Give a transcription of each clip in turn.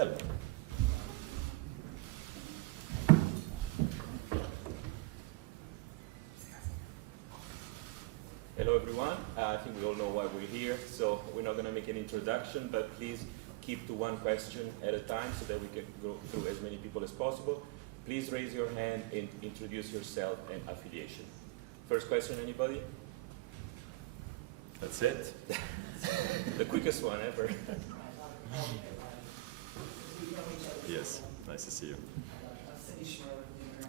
help. Hello everyone, I think we all know why we're here, so we're not going to make an introduction, but please keep to one question at a time so that we can go through as many people as possible. Please raise your hand and introduce yourself and affiliation. First question, anybody? That's it? The quickest one ever. Yes, nice to see you.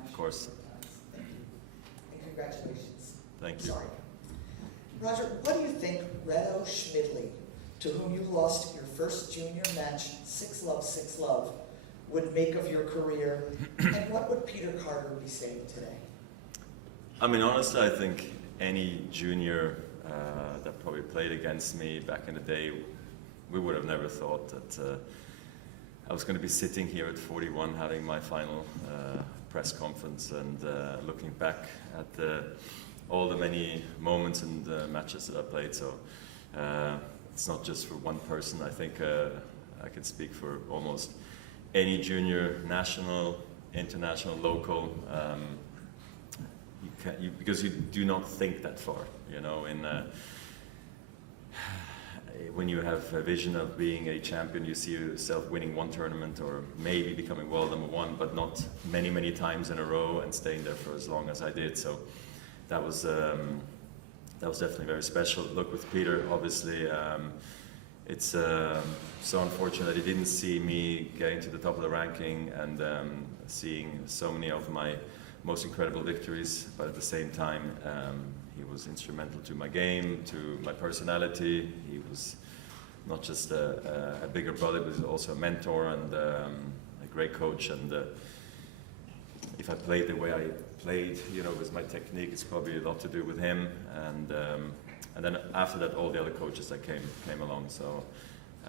Of course. And congratulations. Thank you. Sorry. Roger, what do you think Reto Schmidli, to whom you lost your first junior match 6-love, would make of your career, and what would Peter Carter be saying today? I mean, honestly, I think any junior that probably played against me back in the day, we would have never thought that I was going to be sitting here at 41 having my final press conference and looking back at all the many moments and matches that I played. So it's not just for one person. I think I can speak for almost any junior, national, international, local, because you do not think that far, you know. When you have a vision of being a champion, you see yourself winning one tournament or maybe becoming world #1, but not many, many times in a row and staying there for as long as I did. So that was definitely very special. Look, with Peter, obviously, it's so unfortunate that he didn't see me getting to the top of the ranking and seeing so many of my most incredible victories, but at the same time, he was instrumental to my game, to my personality. He was not just a bigger brother, but he was also a mentor and a great coach. And if I played the way I played, you know, with my technique, it's probably a lot to do with him. And then after that, all the other coaches that came along. So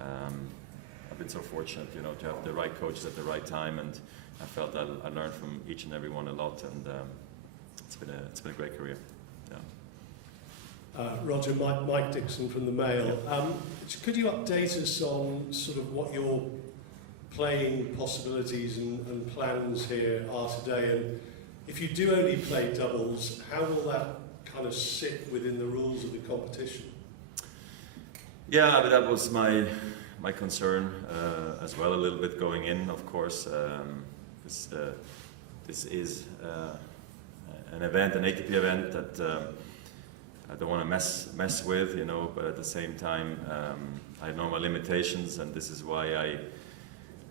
I've been so fortunate, you know, to have the right coaches at the right time, and I felt that I learned from each and every one a lot, and it's been a great career. Yeah. Roger, Mike Dixon from the Mail. Could you update us on sort of what your playing possibilities and plans here are today? And if you do only play doubles, how will that kind of sit within the rules of the competition? Yeah, but that was my concern as well, a little bit going in, of course. This is an event, an ATP event that I don't want to mess with, you know, but at the same time, I know my limitations, and this is why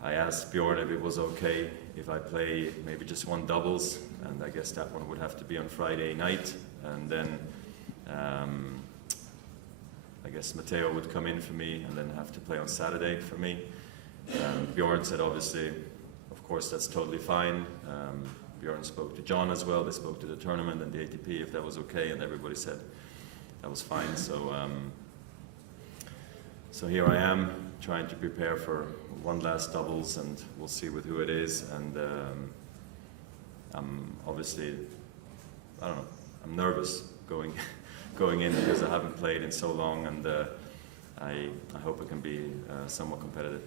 I asked Björn if it was okay if I play maybe just one doubles, and I guess that one would have to be on Friday night, and then I guess Matteo would come in for me and then have to play on Saturday for me. Björn said, obviously, of course, that's totally fine. Björn spoke to John as well. They spoke to the tournament and the ATP if that was okay, and everybody said that was fine. So, so here I am trying to prepare for one last doubles, and we'll see with who it is. And I'm obviously, I don't know, I'm nervous going in because I haven't played in so long, and I hope it can be somewhat competitive.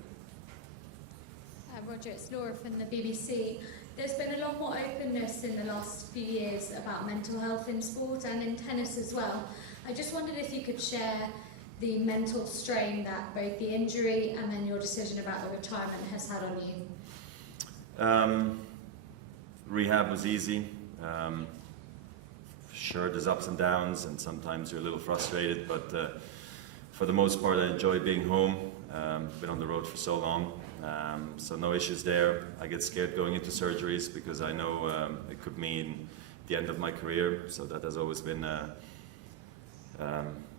Roger, it's Laura from the BBC. There's been a lot more openness in the last few years about mental health in sport and in tennis as well. I just wondered if you could share the mental strain that both the injury and then your decision about the retirement has had on you. Rehab was easy. Sure, there's ups and downs, and sometimes you're a little frustrated, but for the most part, I enjoy being home. Been on the road for so long, so no issues there. I get scared going into surgeries because I know it could mean the end of my career, so that has always been, I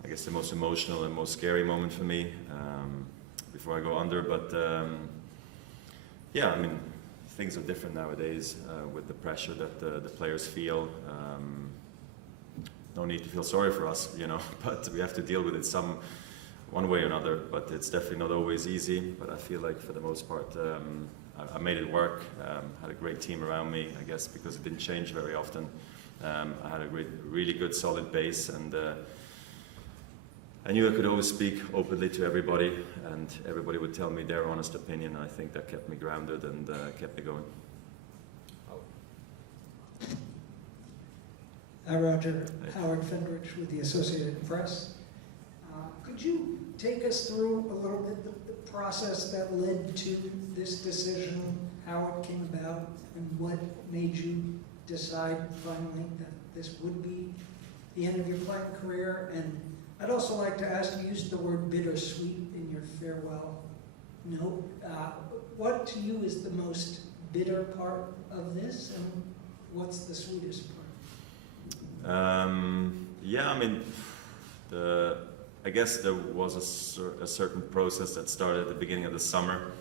guess, the most emotional and most scary moment for me before I go under. But yeah, I mean, things are different nowadays with the pressure that the players feel. No need to feel sorry for us, you know, but we have to deal with it one way or another. But it's definitely not always easy. But I feel like for the most part, I made it work. Had a great team around me, I guess, because it didn't change very often. I had a really good, solid base, and I knew I could always speak openly to everybody, and everybody would tell me their honest opinion. I think that kept me grounded and kept me going. Hi, Roger. Howard Fendrich with the Associated Press. Could you take us through a little bit the process that led to this decision, how it came about, and what made you decide finally that this would be the end of your playing career? And I'd also like to ask, you used the word bittersweet in your farewell note. What to you is the most bitter part of this, and what's the sweetest part? Yeah, I mean, I guess there was a certain process that started at the beginning of the summer,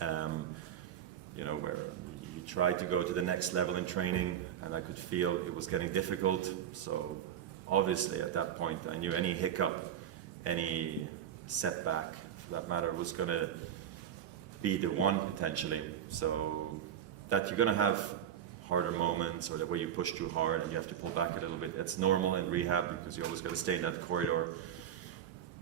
you know, where you tried to go to the next level in training, and I could feel it was getting difficult. So obviously at that point I knew any hiccup, any setback for that matter, was going to be the one potentially. So that you're going to have harder moments, or that where you push too hard and you have to pull back a little bit. It's normal in rehab, because you always got to stay in that corridor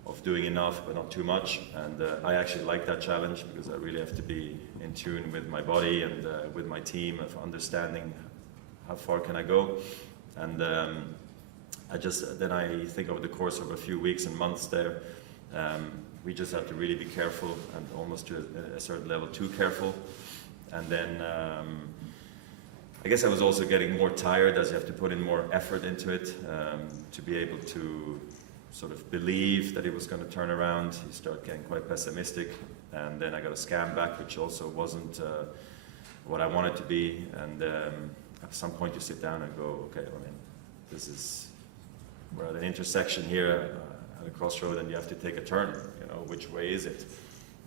of doing enough but not too much. And I actually like that challenge, because I really have to be in tune with my body and with my team, of understanding how far can I go. And then I think over the course of a few weeks and months there, we just have to really be careful, and almost to a certain level too careful. And then I guess I was also getting more tired, as you have to put in more effort into it to be able to sort of believe that it was going to turn around. You start getting quite pessimistic, and then I got a scam back, which also wasn't what I wanted to be. And at some point you sit down and go, okay, I mean, we're at an intersection here, at a crossroad, and you have to take a turn. You know, which way is it?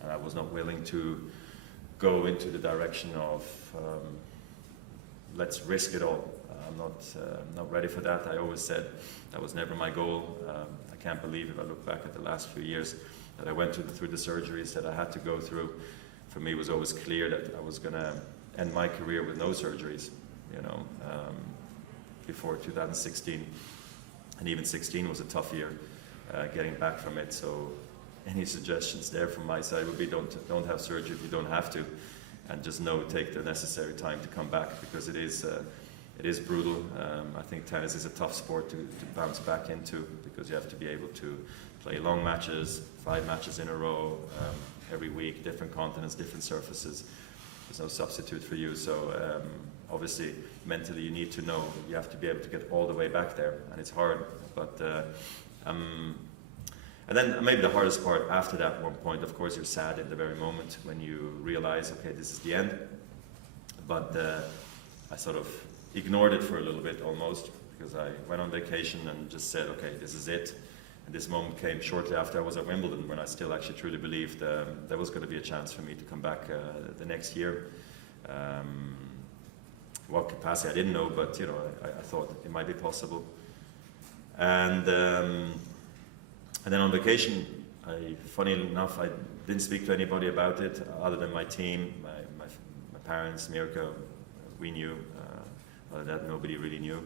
And I was not willing to go into the direction of let's risk it all. I'm not ready for that. I always said that was never my goal. I can't believe, if I look back at the last few years, that I went through the surgeries that I had to go through. For me, it was always clear that I was going to end my career with no surgeries, you know, before 2016. And even 16 was a tough year, getting back from it. So any suggestions there from my side would be don't have surgery if you don't have to, and just take the necessary time to come back, because it is brutal. I think tennis is a tough sport to bounce back into, because you have to be able to play long matches, 5 matches in a row, every week, different continents, different surfaces. There's no substitute for you. So obviously mentally you need to know, you have to be able to get all the way back there, and it's hard. But and then maybe the hardest part after that one point, of course, you're sad in the very moment when you realize, okay, this is the end. But I sort of ignored it for a little bit almost, because I went on vacation and just said, okay, this is it. And this moment came shortly after I was at Wimbledon, when I still actually truly believed there was going to be a chance for me to come back the next year. What capacity, I didn't know, but you know, I thought it might be possible. And then on vacation, funny enough, I didn't speak to anybody about it other than my team, my parents, Mirka. We knew. Other than that, nobody really knew.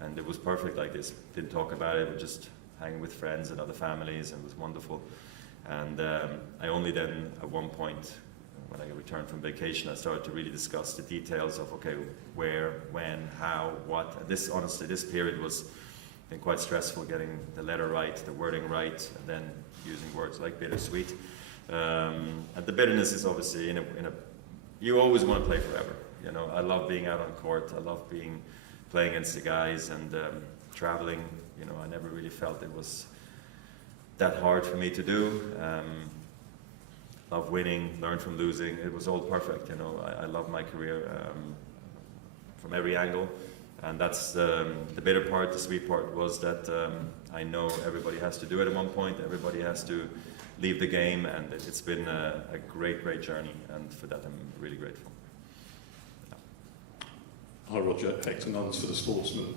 And it was perfect like this. Didn't talk about it, we just hanging with friends and other families, and it was wonderful. And I only then, at one point, when I returned from vacation, I started to really discuss the details of, okay, where, when, how, what. And this, honestly, this period was been quite stressful, getting the letter right, the wording right, and then using words like bittersweet. And the bitterness is obviously you always want to play forever. You know, I love being out on court. I love playing against the guys and traveling. You know, I never really felt it was that hard for me to do. Love winning, learn from losing. It was all perfect. You know, I love my career from every angle. And that's the bitter part. The sweet part was that I know everybody has to do it at one point. Everybody has to leave the game, and it's been a great, great journey. And for that, I'm really grateful. Hi Roger, Hector Nuns for The Sportsman.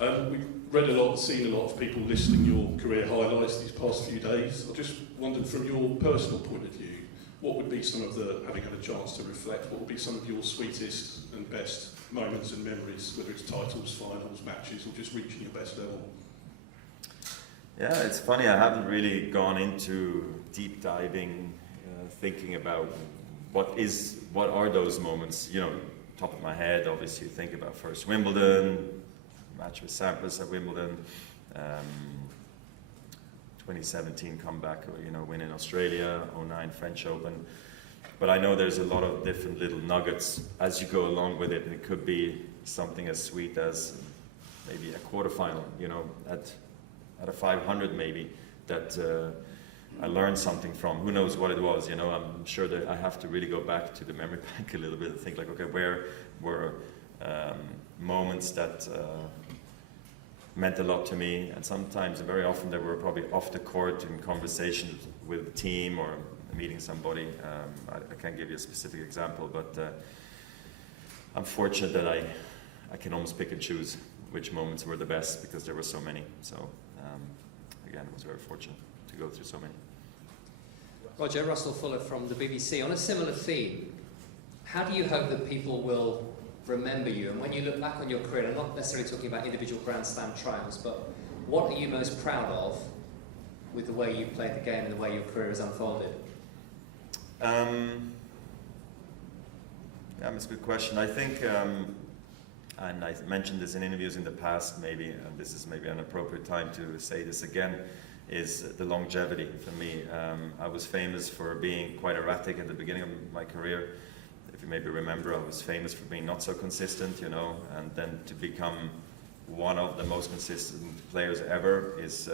We've read a lot, seen a lot of people listing your career highlights these past few days. I just wondered, from your personal point of view, what would be some of having had a chance to reflect, what would be some of your sweetest and best moments and memories, whether it's titles, finals, matches, or just reaching your best level? Yeah, it's funny. I haven't really gone into deep diving, thinking about what are those moments. You know, top of my head, obviously, think about first Wimbledon, match with Sampras at Wimbledon, 2017 comeback, you know, win in Australia, 09 French Open. But I know there's a lot of different little nuggets as you go along with it, and it could be something as sweet as maybe a quarterfinal, you know, at a 500 maybe, that I learned something from. Who knows what it was, you know. I'm sure that I have to really go back to the memory bank a little bit and think like, okay, where were moments that meant a lot to me, and sometimes, very often, they were probably off the court in conversations with the team or meeting somebody. I can't give you a specific example, but I'm fortunate that I can almost pick and choose which moments were the best, because there were so many. So again, I was very fortunate to go through so many. Roger, Russell Fuller from the BBC. On a similar theme, how do you hope that people will remember you? And when you look back on your career, I'm not necessarily talking about individual Grand Slam triumphs, but what are you most proud of with the way you played the game and the way your career has unfolded? Yeah, that's a good question. I think, and I mentioned this in interviews in the past maybe, and this is maybe an appropriate time to say this again, is the longevity for me. I was famous for being quite erratic at the beginning of my career. If you maybe remember, I was famous for being not so consistent, you know, and then to become one of the most consistent players ever is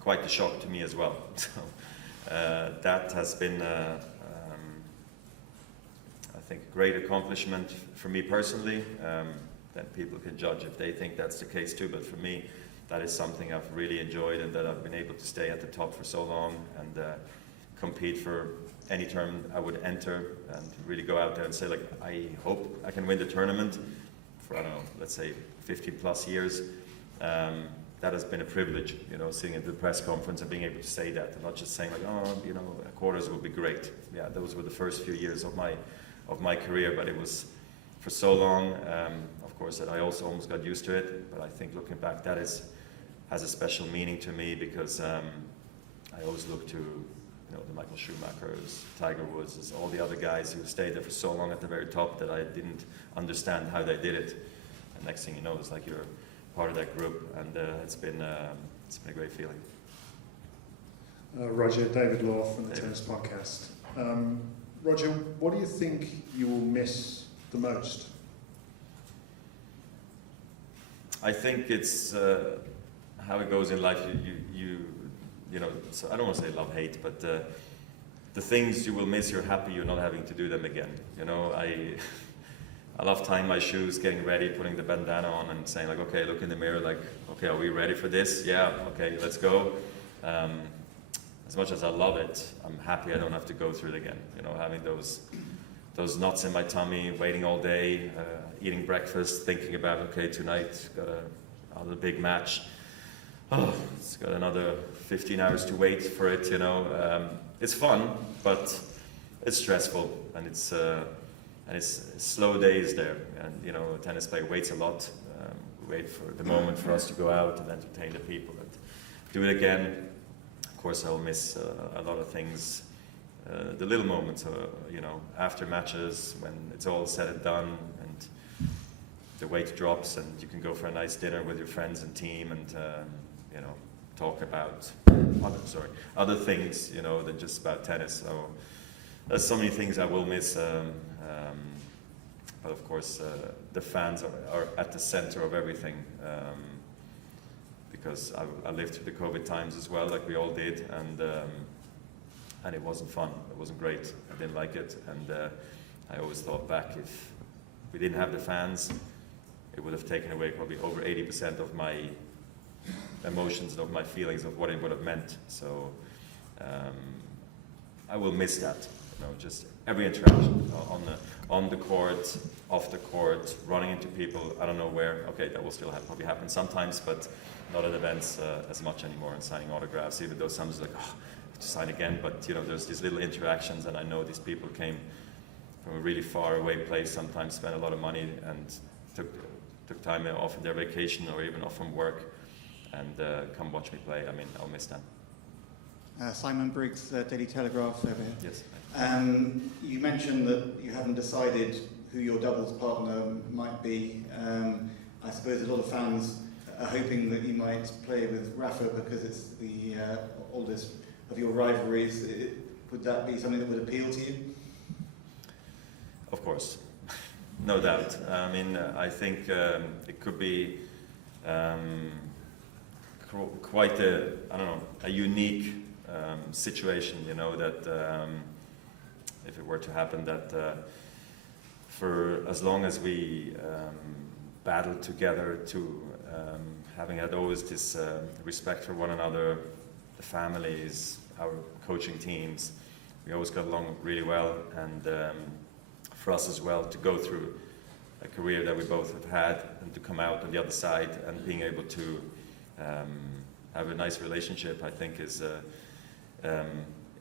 quite a shock to me as well. So that has been, I think, a great accomplishment for me personally. Then people can judge if they think that's the case too, but for me, that is something I've really enjoyed, and that I've been able to stay at the top for so long and compete for any tournament I would enter, and really go out there and say, like, I hope I can win the tournament for, I don't know, let's say 15 plus years. That has been a privilege, you know, sitting at the press conference and being able to say that, and not just saying like, oh, you know, quarters will be great. Yeah, those were the first few years of my career, but it was for so long, of course, that I also almost got used to it. But I think looking back, that has a special meaning to me, because I always look to, you know, the Michael Schumachers, Tiger Woods, all the other guys who stayed there for so long at the very top that I didn't understand how they did it. And next thing you know, it's like you're part of that group, and it's been a great feeling. Roger, David Law from the Tennis Podcast. Roger, what do you think you will miss the most? I think it's how it goes in life. You know, so I don't want to say love-hate, but the things you will miss, you're happy you're not having to do them again. You know, I love tying my shoes, getting ready, putting the bandana on and saying like, okay, look in the mirror, like, okay, are we ready for this? Yeah, okay, let's go. As much as I love it, I'm happy I don't have to go through it again. You know, having those knots in my tummy, waiting all day, eating breakfast, thinking about, okay, tonight, got another big match. Oh, it's got another 15 hours to wait for it, you know. It's fun, but it's stressful, and it's slow days there. And, you know, a tennis player waits a lot. Wait for the moment for us to go out and entertain the people. And do it again. Of course, I'll miss a lot of things. The little moments, you know, after matches, when it's all said and done, and the weight drops, and you can go for a nice dinner with your friends and team, and you know, talk about other things, you know, than just about tennis. So there's so many things I will miss. But of course, the fans are at the center of everything. Because I lived through the COVID times as well, like we all did, and it wasn't fun. It wasn't great. I didn't like it, and I always thought back, if we didn't have the fans, it would have taken away probably over 80% of my emotions and of my feelings of what it would have meant. So I will miss that. You know, just every interaction on the court, off the court, running into people. I don't know where. Okay, that will still probably happen sometimes, but not at events as much anymore, and signing autographs, even though someone's like, oh, I have to sign again. But you know, there's these little interactions, and I know these people came from a really far away place, sometimes spent a lot of money and took time off of their vacation or even off from work. and come watch me play. I mean, I'll miss them. Simon Briggs, Daily Telegraph over here. Yes. You mentioned that you haven't decided who your doubles partner might be. I suppose a lot of fans are hoping that you might play with Rafa because it's the oldest of your rivalries. Would that be something that would appeal to you? Of course, no doubt. I mean, I think it could be quite a, I don't know, a unique situation, you know, that if it were to happen, that for as long as we battled together to having had always this respect for one another, the families, our coaching teams, we always got along really well, and for us as well to go through a career that we both have had and to come out on the other side and being able to have a nice relationship, I think is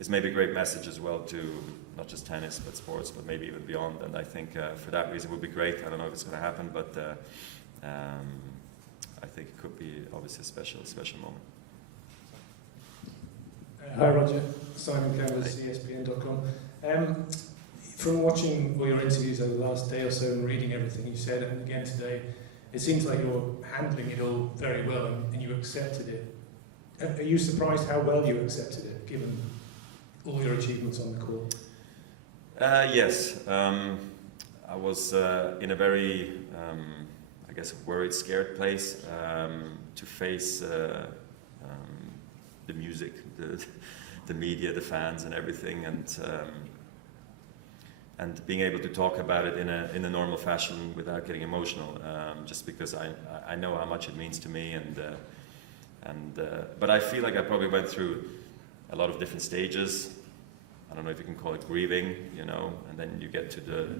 maybe a great message as well to not just tennis but sports, but maybe even beyond. And I think for that reason it would be great. I don't know if it's going to happen, but I think it could be obviously a special moment. Hi Roger, Simon Campbell, ESPN.com. From watching all your interviews over the last day or so and reading everything you said, and again today, it seems like you're handling it all very well and you accepted it. Are you surprised how well you accepted it, given all your achievements on the court? Yes. I was in a very, I guess, worried, scared place to face the music, the media, the fans, and everything, and being able to talk about it in a normal fashion without getting emotional, just because I know how much it means to me, but I feel like I probably went through a lot of different stages. I don't know if you can call it grieving, you know, and then you get to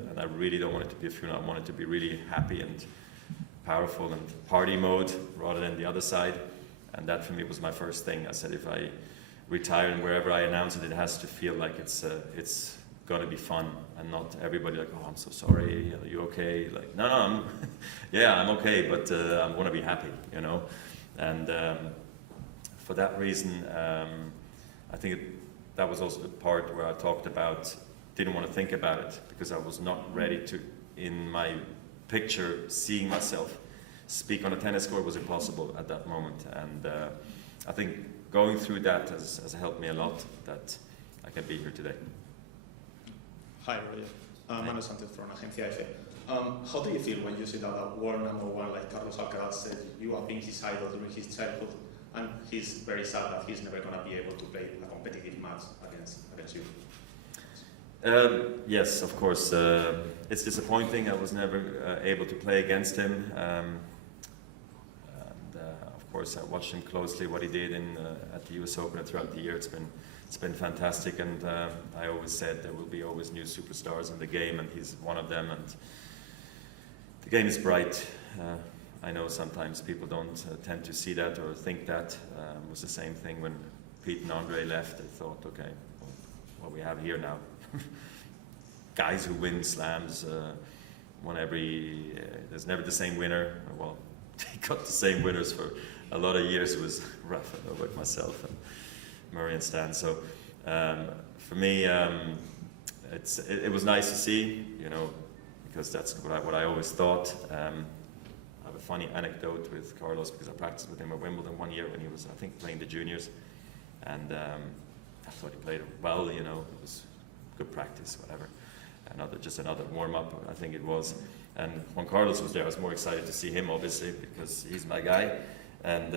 and I really don't want it to be a funeral. I want it to be really happy and powerful and party mode rather than the other side. And that for me was my first thing. I said, if I retire and wherever I announce it, it has to feel like it's gonna be fun and not everybody like, oh, I'm so sorry, are you okay? Like, no, yeah, I'm okay, but I want to be happy, you know. And for that reason, I think that was also the part where I talked about, didn't want to think about it because I was not ready to, in my picture, seeing myself speak on a tennis court was impossible at that moment. And I think going through that has helped me a lot, that I can be here today. Hi, Roger. Manu Santos from Agencia F. How do you feel when you see that a world number one like Carlos Alcaraz said you have been his idol during his childhood, and he's very sad that he's never going to be able to play a competitive match against you? Yes, of course. It's disappointing. I was never able to play against him. Of course, I watched him closely, what he did at the US Open and throughout the year. It's been fantastic, and I always said there will be always new superstars in the game, and he's one of them. And the game is bright. I know sometimes people don't tend to see that or think that. It was the same thing when Pete and Andre left. I thought, okay, well, what we have here now. Guys who win slams, there's never the same winner. Well, they got the same winners for a lot of years. It was Rafael, Novak, myself, and Murray and Stan. So for me, it was nice to see, you know, because that's what I always thought. I have a funny anecdote with Carlos because I practiced with him at Wimbledon one year when he was, I think, playing the juniors, and I thought he played well. You know, it was good practice, whatever. Just another warm-up, I think it was. And when Carlos was there, I was more excited to see him, obviously, because he's my guy. And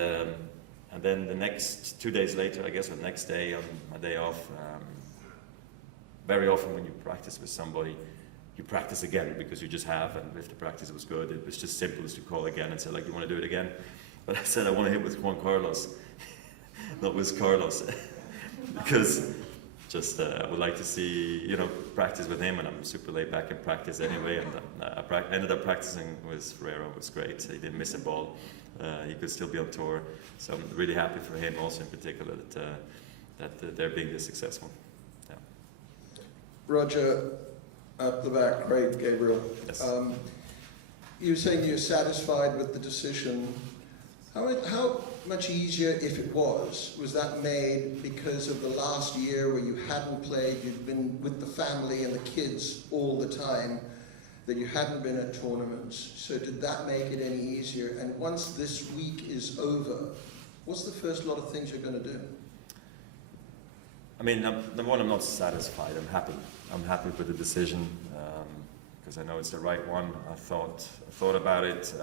then the next 2 days later, I guess, or the next day on my day off, very often when you practice with somebody, you practice again because you just have, and if the practice was good, it was just simple as to call again and say, like, you want to do it again? But I said I want to hit with Juan Carlos, not with Carlos, because just I would like to see, you know, practice with him, and I'm super laid back in practice anyway, and I ended up practicing with Ferrero. It was great. He didn't miss a ball. He could still be on tour, so I'm really happy for him also in particular that they're being this successful. Yeah. Roger, at the back, Craig Gabriel. Yes. You were saying you're satisfied with the decision. How much easier, if it was that made because of the last year where you hadn't played, you'd been with the family and the kids all the time, that you hadn't been at tournaments? So did that make it any easier? And once this week is over, what's the first lot of things you're going to do? I mean, number one, I'm not satisfied. I'm happy. I'm happy with the decision because I know it's the right one. I thought about it.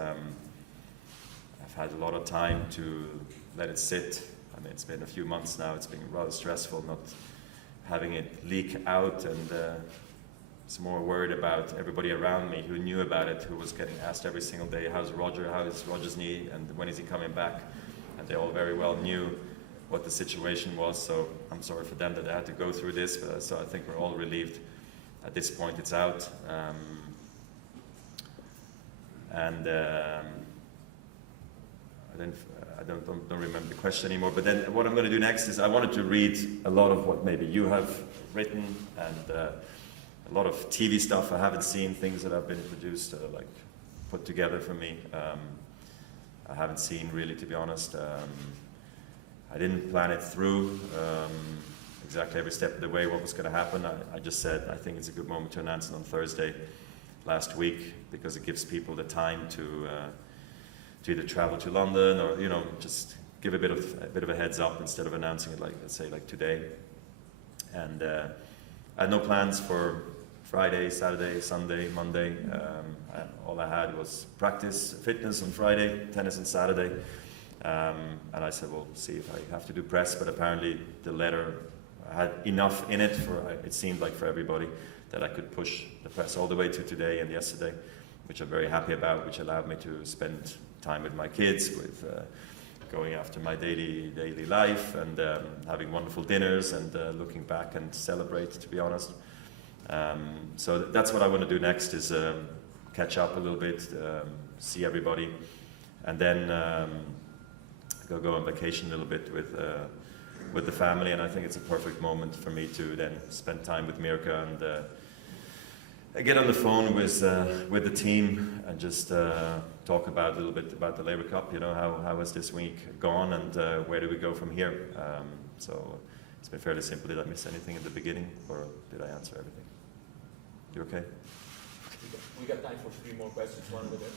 I've had a lot of time to let it sit. I mean, it's been a few months now. It's been rather stressful not having it leak out, and it's more worried about everybody around me who knew about it, who was getting asked every single day, how's Roger, how is Roger's knee, and when is he coming back? And they all very well knew what the situation was, so I'm sorry for them that they had to go through this, but so I think we're all relieved. At this point it's out. I don't remember the question anymore, but then what I'm going to do next is I wanted to read a lot of what maybe you have written, and a lot of TV stuff I haven't seen, things that have been produced, like put together for me. I haven't seen really, to be honest. I didn't plan it through exactly every step of the way what was going to happen. I just said I think it's a good moment to announce it on Thursday last week, because it gives people the time to either travel to London or, you know, just give a bit of a heads up instead of announcing it like, let's say, like today. And I had no plans for Friday, Saturday, Sunday, Monday. All I had was practice, fitness on Friday, tennis on Saturday. And I said, well, see if I have to do press, but apparently the letter had enough in it for, it seemed like for everybody, that I could push the press all the way to today and yesterday, which I'm very happy about, which allowed me to spend time with my kids, with going after my daily life, and having wonderful dinners, and looking back and celebrate, to be honest. So that's what I want to do next, is catch up a little bit, see everybody, and then go on vacation a little bit with the family. And I think it's a perfect moment for me to then spend time with Mirka and get on the phone with the team and just talk about a little bit about the Laver Cup. You know, how has this week gone, and where do we go from here? So it's been fairly simple. Did I miss anything in the beginning, or did I answer everything? You okay? We got time for 3 more questions. One over there.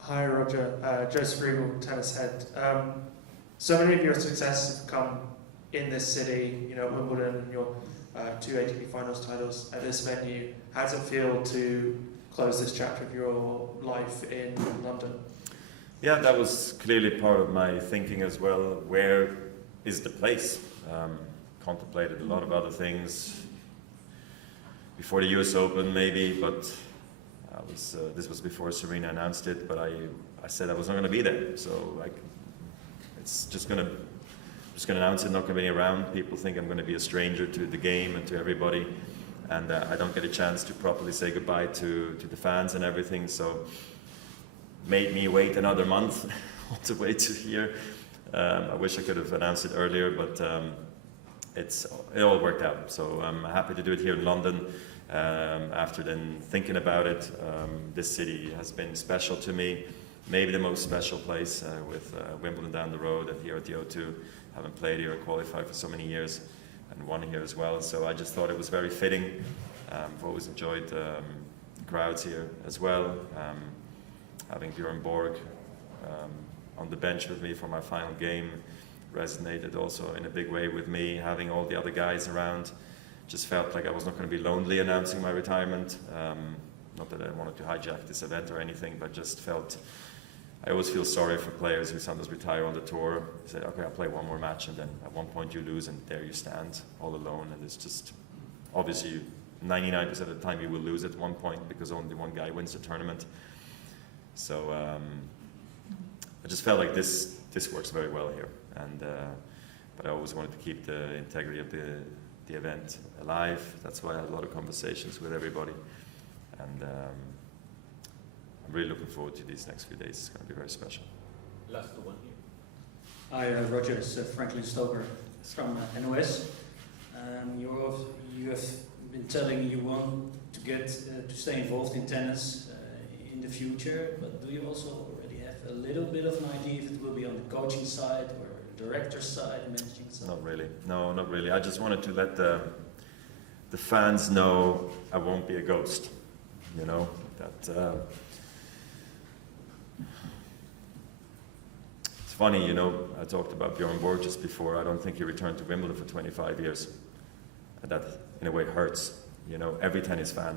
Hi Roger, Joseph Riegel, Tennis Head. So many of your successes have come in this city, you know, Wimbledon and your 2 ATP finals titles at this venue. How does it feel to close this chapter of your life in London? Yeah, that was clearly part of my thinking as well. Where is the place? Contemplated a lot of other things before the US Open maybe, but this was before Serena announced it, but I said I was not going to be there. So it's just going to announce it, not going to be around. People think I'm going to be a stranger to the game and to everybody, and I don't get a chance to properly say goodbye to the fans and everything. So made me wait another month all the way to here. I wish I could have announced it earlier, but it all worked out. So I'm happy to do it here in London. After then thinking about it, this city has been special to me, maybe the most special place, with Wimbledon down the road and here at the O2. Haven't played here or qualified for so many years, and won here as well. So I just thought it was very fitting. I've always enjoyed the crowds here as well. Having Björn Borg on the bench with me for my final game resonated also in a big way with me. Having all the other guys around, just felt like I was not going to be lonely announcing my retirement. Not that I wanted to hijack this event or anything, but just felt, I always feel sorry for players who sometimes retire on the tour. Say, okay, I'll play one more match, and then at one point you lose, and there you stand all alone. And it's just, obviously 99% of the time you will lose at one point, because only one guy wins the tournament. So I just felt like this works very well here, and but I always wanted to keep the integrity of the event alive. That's why I had a lot of conversations with everybody, and I'm really looking forward to these next few days. It's going to be very special. Last one here. Hi, Roger. It's Franklin Stoker from NOS. You have been telling you want to get to stay involved in tennis in the future, but do you also already have have a little bit of an idea if it will be on the coaching side or director side, managing side? Not really. No, not really. I just wanted to let the fans know I won't be a ghost. You know that. It's funny, you know. I talked about Björn Borg just before. I don't think he returned to Wimbledon for 25 years, and that in a way hurts. You know, every tennis fan.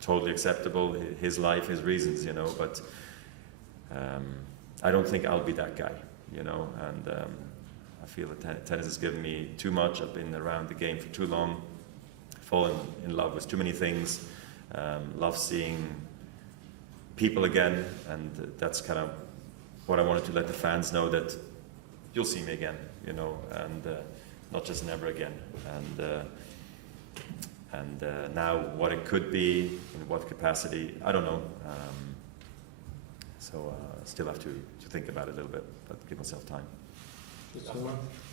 Totally acceptable. His life, his reasons. You know, but I don't think I'll be that guy. You know, and I feel that tennis has given me too much. I've been around the game for too long, fallen in love with too many things, love seeing people again, and that's kind of what I wanted to let the fans know, that you'll see me again, you know, and not just never again. And now what it could be, in what capacity, I don't know. So I still have to think about it a little bit, but give myself time.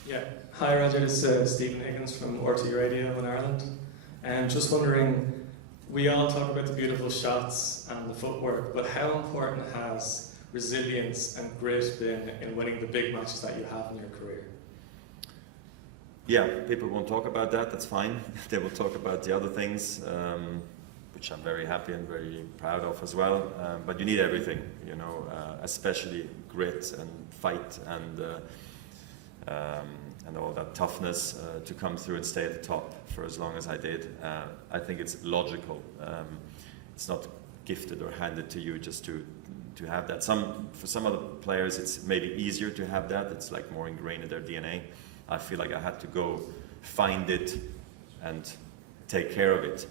Yeah. Hi Roger, it's Stephen Higgins from RT Radio in Ireland. And just wondering, we all talk about the beautiful shots and the footwork, but how important has resilience and grit been in winning the big matches that you have in your career? Yeah, people won't talk about that, that's fine. They will talk about the other things, which I'm very happy and very proud of as well. But you need everything, you know, especially grit and fight and all that toughness to come through and stay at the top for as long as I did. I think it's logical. It's not gifted or handed to you just to have that. For some other players, it's maybe easier to have that. It's like more ingrained in their DNA. I feel like I had to go find it and take care of it,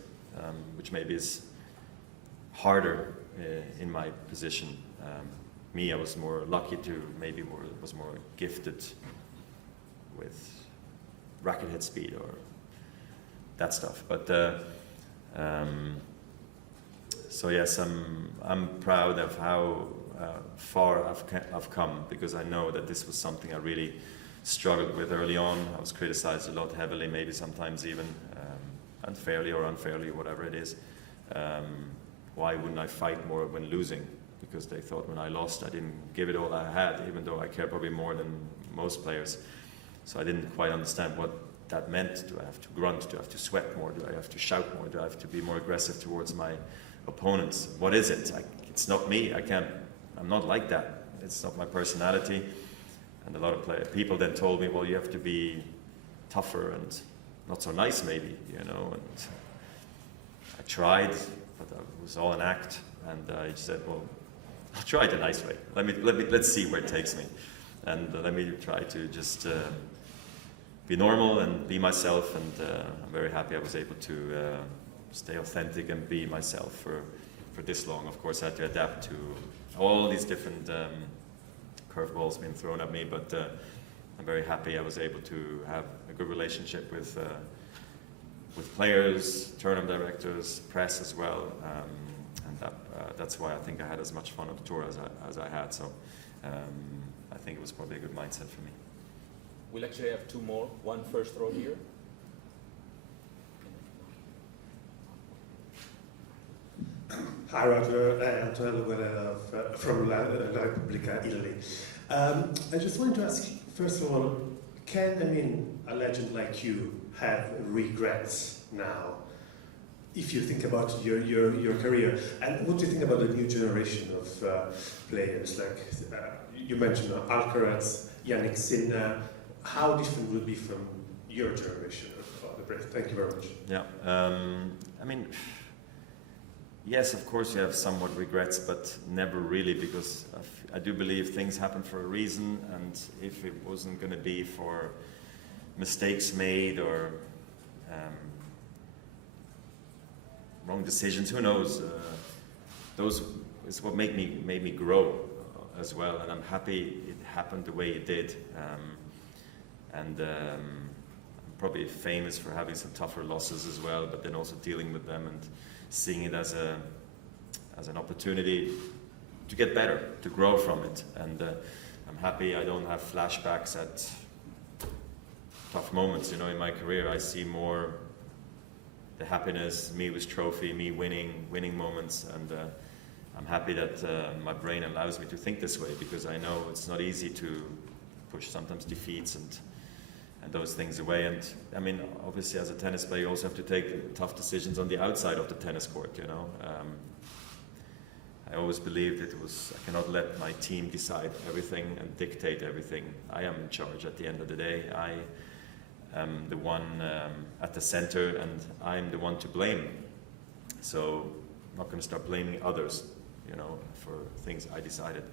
which maybe is harder in my position. Me, I was more lucky to was more gifted with racket head speed or that stuff. But so yes, I'm proud of how far I've come, because I know that this was something I really struggled with early on. I was criticized a lot heavily, maybe sometimes even unfairly or unfairly, whatever it is. Why wouldn't I fight more when losing? Because they thought when I lost I didn't give it all I had, even though I care probably more than most players. So I didn't quite understand what that meant. Do I have to grunt? Do I have to sweat more? Do I have to shout more? Do I have to be more aggressive towards my opponents? What is it? It's not me. I'm not like that. It's not my personality. And a lot of people then told me, well, you have to be tougher and not so nice maybe, you know. And I tried, but it was all an act. And I said, well, I'll try it a nice way. Let's see where it takes me. And let me try to just be normal and be myself. And I'm very happy I was able to stay authentic and be myself for this long. Of course, I had to adapt to all these different curveballs being thrown at me, but I'm very happy I was able to have a good relationship with players, tournament directors, press as well, and that's why I think I had as much fun on the tour as I had. So I think it was probably a good mindset for me. We'll actually have two more. One first row here. Hi Roger, Antonello Guerrero from La Repubblica, Italy. I just wanted to ask, first of all, can a legend like you have regrets now, if you think about your career? And what do you think about the new generation of players? Like you mentioned Alcaraz, Yannick Sinner. How different will it be from your generation of the players? Thank you very much. Yeah, yes, of course you have somewhat regrets, but never really, because I do believe things happen for a reason, and if it wasn't going to be for mistakes made or wrong decisions, who knows? Those is what made me grow as well, and I'm happy it happened the way it did. I'm probably famous for having some tougher losses as well, but then also dealing with them and seeing it as an opportunity to get better, to grow from it. And I'm happy I don't have flashbacks at tough moments. You know, in my career, I see more the happiness, me with trophy, me winning moments, and I'm happy that my brain allows me to think this way, because I know it's not easy to push sometimes defeats and those things away. And I mean, obviously as a tennis player, you also have to take tough decisions on the outside of the tennis court, you know. I always believed I cannot let my team decide everything and dictate everything. I am in charge at the end of the day. I am the one at the center, and I'm the one to blame. So I'm not going to start blaming others, you know, for things I decided.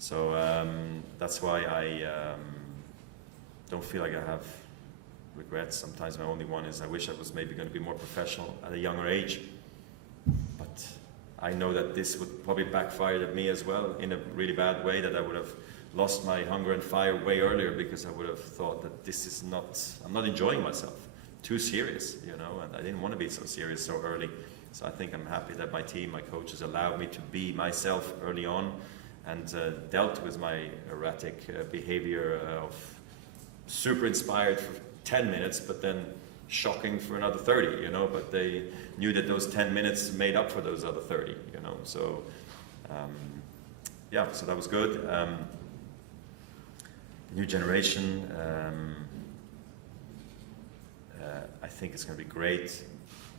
So that's why I don't feel like I have regrets. Sometimes my only one is I wish I was maybe going to be more professional at a younger age. But I know that this would probably backfire at me as well in a really bad way, that I would have lost my hunger and fire way earlier, because I would have thought that this is not, I'm not enjoying myself. Too serious, you know, and I didn't want to be so serious so early. So I think I'm happy that my team, my coaches allowed me to be myself early on, and dealt with my erratic behavior of super inspired for 10 minutes, but then shocking for another 30, you know, but they knew that those 10 minutes made up for those other 30, you know, so yeah, so that was good. New generation, I think it's going to be great,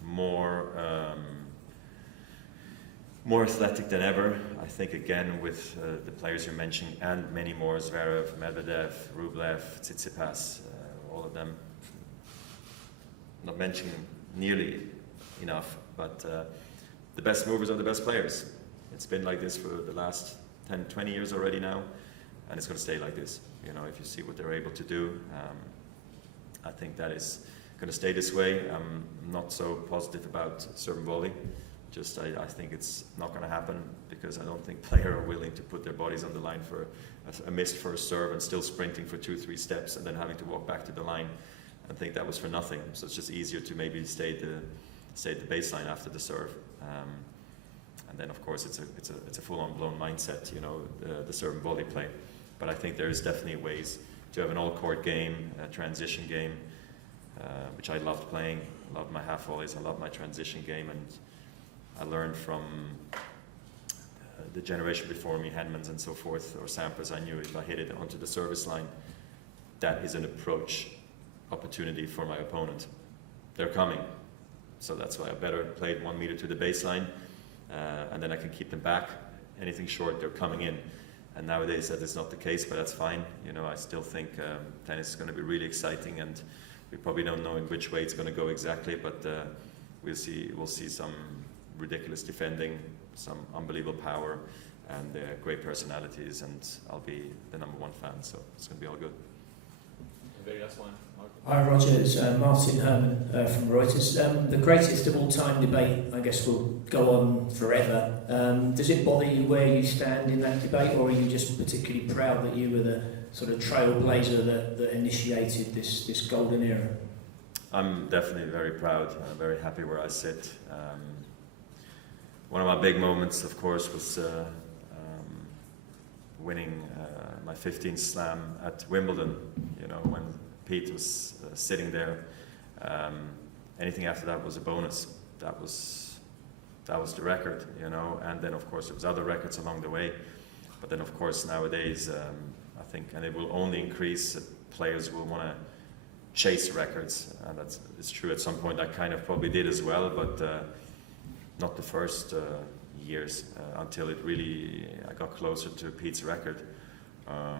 more athletic than ever. I think again with the players you're mentioning and many more, Zverev, Medvedev, Rublev, Tsitsipas, all of them. Not mentioning nearly enough, but the best movers are the best players. It's been like this for the last 10, 20 years already now, and it's going to stay like this. You know, if you see what they're able to do, I think that is going to stay this way. I'm not so positive about serve and volley. Just I think it's not going to happen, because I don't think players are willing to put their bodies on the line for a missed first serve and still sprinting for 2-3 steps and then having to walk back to the line. I think that was for nothing. So it's just easier to maybe stay at the baseline after the serve. And then of course it's a full-on blown mindset, you know, the serve and volley play. But I think there is definitely ways to have an all-court game, a transition game, which I loved playing. I loved my half volleys. I loved my transition game, and I learned from the generation before me, Henmans and so forth, or Sampras. I knew if I hit it onto the service line, that is an approach opportunity for my opponent. They're coming. So that's why I better play it 1 meter to the baseline, and then I can keep them back. Anything short, they're coming in. And nowadays that is not the case, but that's fine. You know, I still think tennis is going to be really exciting, and we probably don't know in which way it's going to go exactly, but we'll see some ridiculous defending, some unbelievable power, and great personalities, and I'll be the #1 fan, so it's going to be all good. Very last one, Martin. Hi Roger, it's Martin Herman from Reuters. The greatest of all time debate, I guess, will go on forever. Does it bother you where you stand in that debate, or are you just particularly proud that you were the sort of trailblazer that initiated this golden era? I'm definitely very proud. I'm very happy where I sit. One of my big moments, of course, was winning my 15th slam at Wimbledon, you know, when Pete was sitting there. Anything after that was a bonus. That was the record, you know, and then of course there was other records along the way. But then of course nowadays, I think, and it will only increase, players will want to chase records, and it's true at some point I kind of probably did as well, but not the first years until it really, I got closer to Pete's record. For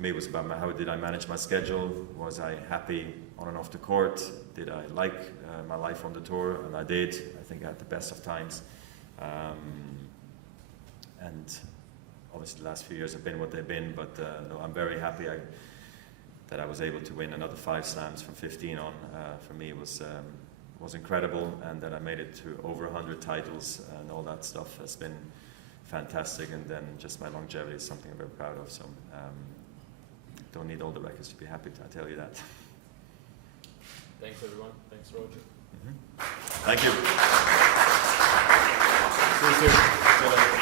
me, it was about how did I manage my schedule? Was I happy on and off the court? Did I like my life on the tour? And I did. I think I had the best of times. And obviously the last few years have been what they've been, but no, I'm very happy that I was able to win another 5 slams from 15 on. For me, it was incredible, and that I made it to over 100 titles, and all that stuff has been fantastic. And then just my longevity is something I'm very proud of. So don't need all the records to be happy, I tell you that. Thanks everyone. Thanks Roger. Thank you. See you soon.